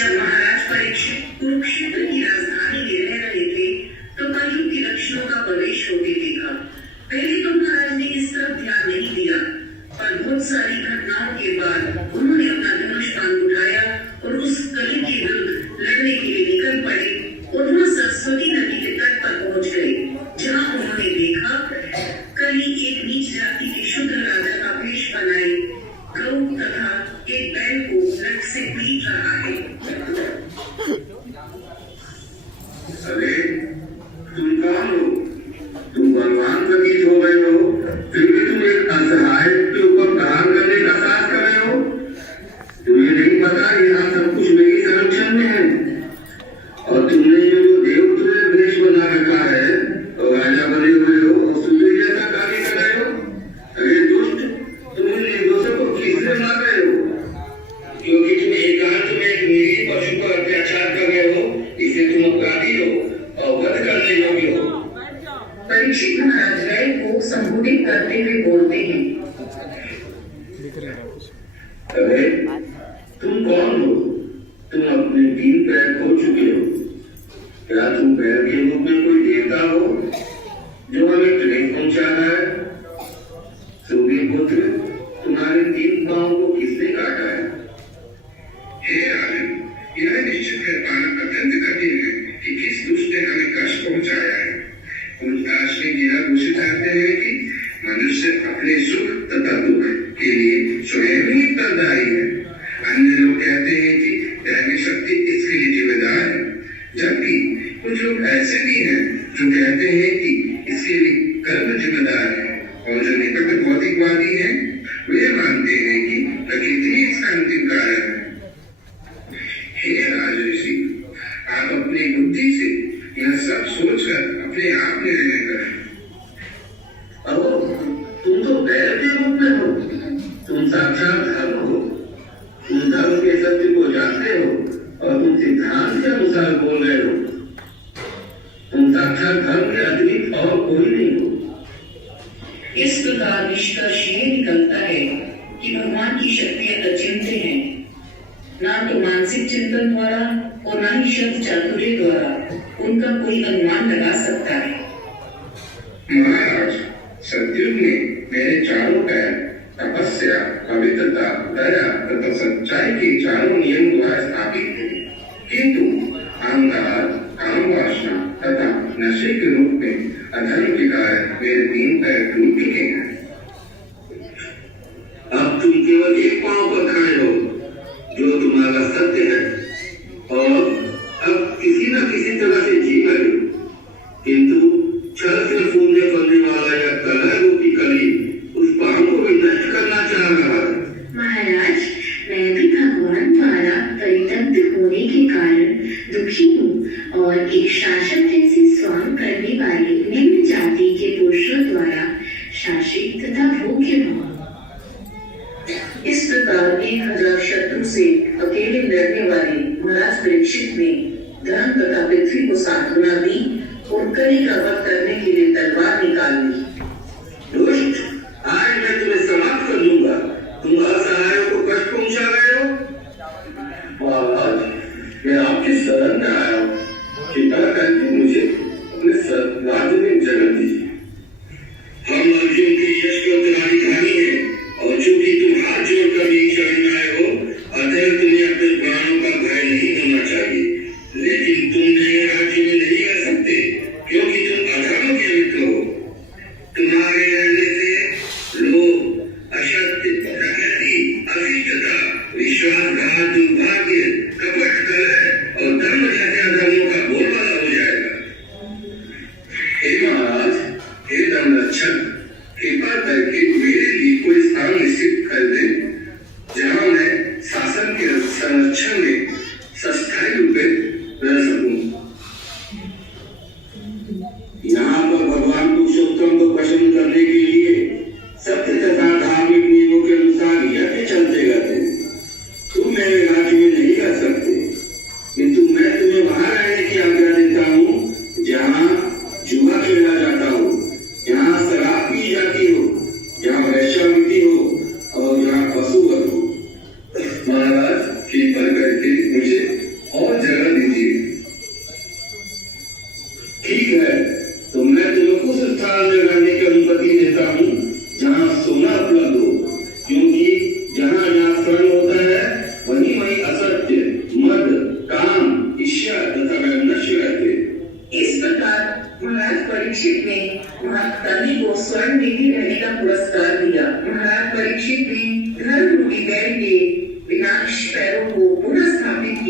जब महाराज परीक्षित कुरुक्षेत्र की राजधानी में रह रहे थे तो कलयुग के लक्षणों का प्रवेश होते देखा। पहले तो महाराज ने इस तरफ ध्यान नहीं दिया, पर बहुत सारी घटनाओं के बाद उन्होंने अपना धनुष बाण उठाया और उस कलि के विरुद्ध लड़ने के लिए निकल पड़े और वह सरस्वती नदी के तट पर पहुंच गए, जहां उन्होंने देखा कलि एक नीच जाति के शुद्र राजा का वेश बनाए गौ तथा एक बैल को लट से पीट रहा है। अरे तुम कौन हो? तुम बलवान प्रतीत हो गए हो, फिर भी तुम एक असहाय के ऊपर प्रहार करने का साहस कर रहे हो। तुम्हें नहीं पता यहाँ सब कुछ मेरी संरक्षण में है, और तुमने जो देवतुल्य वेश बना रखा है तो राजा बने हुए हो और सूर्य जैसा कार्य कर रहे हो। अरे दुष्ट, तुम इन निर्दोषों को किससे मार रहे हो? क्योंकि तुम एकांत में एक निरीह पशु पर अत्याचार कर रहे हो, इसे तुम अपराधी हो और वध करने योग्य हो। परीक्षित महाराज बैल को संबोधित करते हुए बोलते हैं, अरे तुम कौन हो? तुम अपने 3 पैर खो चुके हो। क्या तुम बैल के रूप में कोई देवता हो जो हमें क्लेश पहुंचा रहा है? सूर्य पुत्र, तुम्हारे 3 पांव को किसने काटा है? हे राजन, यह निश्चित कर पाना अत्यंत कठिन है कि किस दुष्ट ने हमें कष्ट पहुंचाया है। कुछ दार्शनिक यह घोषित करते हैं कि मनुष्य अपने सुख तथा दुख के लिए स्वयं ही उत्तरदायी है। अन्य लोग कहते हैं कि दैवी शक्ति इसके लिए जिम्मेदार है, जबकि कुछ लोग ऐसे भी हैं जो कहते हैं कि इसके लिए कर्म जिम्मेदार है, और जो निकट भौतिकवादी हैं वे मानते हैं कि प्रकृति ही इसका अंतिम कारण है। हे राजऋषि, आप अपनी बुद्धि से यह सब सोचकर अपने आप निर्णय करें। तुम तो बैल के रूप में हो, तुम साक्षात धर्म हो। तुम धर्म के सत्य को जानते हो और तुम सिद्धांत के अनुसार बोल रहे हो। तुम साक्षात धर्म के अतिरिक्त और कोई नहीं हो। इस प्रकार निष्कर्ष ये निकलता है कि भगवान की शक्तियां अचिंत्य हैं, ना तो मानसिक चिंतन द्वारा और ना ही शब्द चातुर्य द्वारा उनका कोई अनुमान लगा सकता है। महाराज, सतयुग ने मेरे चारों पैर तपस्या, पवित्रता, दया तथा सच्चाई के चारों नियम द्वारा स्थापित थे, किंतु अहंकार, काम वासना तथा नशे के रूप में अधर्म के कारण मेरे 3 पैर टूट चुके हैं। अब तुम केवल एक पांव पर खड़े हो, जो तुम्हारा सत्य है, और अब किसी न किसी तरह से जी रहे हो, किंतु छल से फूलने फलने वाला यह कलह रूपी कली उस पांव को भी नष्ट करना चाह रहा है। महाराज, मैं भी भगवान द्वारा परितप्त होने के कारण दुखी हूँ और एक शासक जैसे स्वांग करने वाले निम्न जाति के पुरुषों द्वारा शासित तथा भोग्य हूँ। इस प्रकार 1000 शत्रु से अकेले लड़ने वाले महाराज परीक्षित ने धर्म तथा पृथ्वी को सांत्वना दी और कलि का वध करने के लिए तलवार निकाल ली। दुष्ट, आज मैं तुम्हें समाप्त कर दूंगा। तुम असहायों को कष्ट पहुंचा रहे हो। महाराज, मैं आपकी शरण में आया हूँ, कृपा करके मुझे अपने राज्य में जगह दीजिए। हम अर्जुन के यश की तुम्हारी कहानी है, और चूंकि तुम हाथ जोड़कर मेरी शरण में आए हो, अतः तुम्हें अपने प्राणों का भय नहीं होना चाहिए। लेकिन तुम नए राज्य में नहीं रह सकते, क्योंकि तुम अधर्म के मित्र हो। तुम्हारे रहने से लोभ, असत्य, प्रकृति, अशिष्टता, विश्वासघात, दुर्भाग्य, कपट, कलह और धर्म जैसे अधर्मों का बोलबाला हो जाएगा।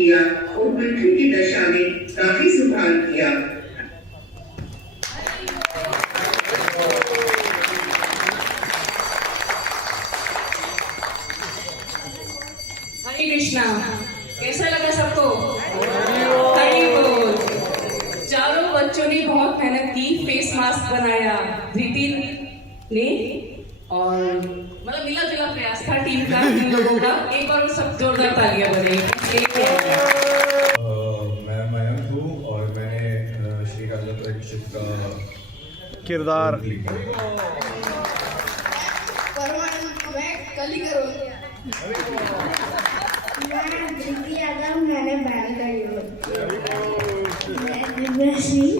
किया और पृथ्वी की दशा में काफी सुधार किया। हरे कृष्णा। कैसा लगा सबको? हरि बोल। चारों बच्चों ने बहुत मेहनत की, फेस मास्क बनाया धृति ने, और मतलब मिला जुला प्रयास था टीम का, इन लोगों का। एक बार सब जोरदार तालियां बजाइए। मैं मयंक हूँ और मैंने श्री राजा परीक्षित का किरदार लिखा है। मैं धृति यादव, मैंने बैन करी हूँ। मैं दिव्या सिंह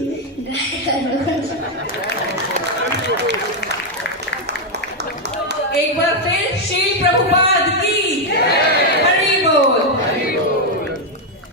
एक बार फिर श्री प्रभुपाद की